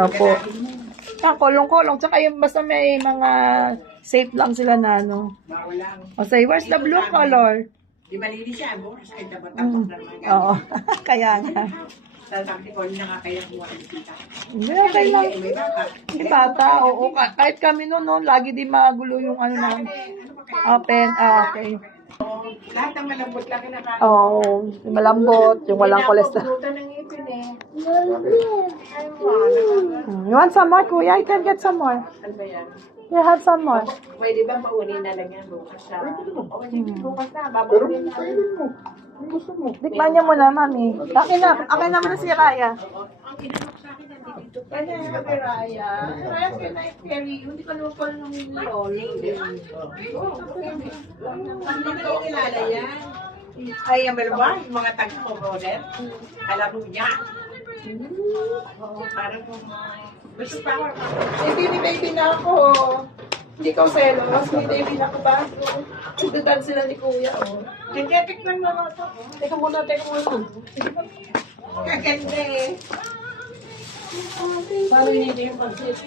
Opo. Kulong-kulong. Tsaka yung basta may mga safe lang sila na ano. O say, where's the blue color? Di ba linis siya? Bukas kahit dapat tapos na mga Oo. Kaya nga. Sabi ko, nakakaya kuha ng kita. Hindi, okay lang. May bata. Hindi bata, oo. Kahit kami noon, lagi din magulo yung ano na. Open, okay. Lahat ng malambot lang kinakain. Oo, yung malambot, yung walang cholesterol. Buta ng ipin eh. You want some more, kuya? You can get some more. Ano ba yan? You have some more. Pwede ba paunin na lang yan bukas na? Oo, hindi bukas na. Babaunin na. Tikman niyo muna, mami. Akin na muna si Raya. Ang inanok sa akin, nandito. Kanya yung kay Raya. Raya, can I carry you? Hindi ka lupal ng lolo. Hindi na kilala yan. Ay, ang ba? Yung mga taga-promoter. Alam mo niya. Oo, parang gusto pa ako. Baby na ako. Hindi ko selos. May baby na ako ba? Tututan sila ni kuya. Genetic lang naman ito. Teka muna. Kaganda eh. Parang hindi yung pansit.